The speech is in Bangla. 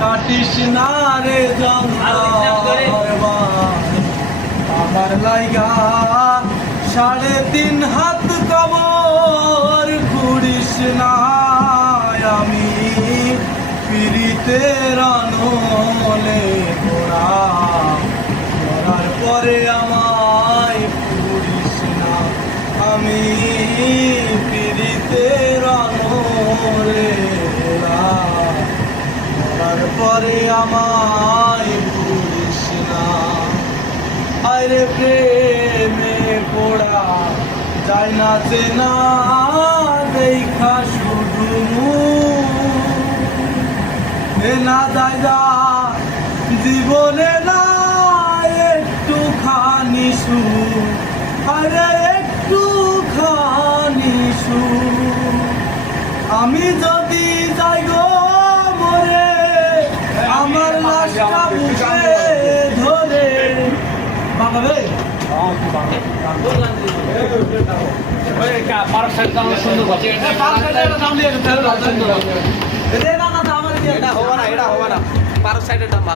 কাটিস না রে আমার লাইগা 3.5 হাত কবর ঘুরিস না আমি পিরিতের আনলে ঘোড়া মরার পরে আমায় পুরিস না আমি পিরিতের আনলে ঘোড়া মরার পরে আমায় পুরিস না আরে প্রেমে পড়া যায় না চেনা দেখা শুধু না যায় যা জীবনে না একটুখানি সুখ আরে একটুখানি সুখ আমি যদি যাই গো মরে আমার লাশটা বুকে ধরে বাবা রে পারফেক্ট সুন্দর এটা হবে না, এটা হবে না। পারফেক্ট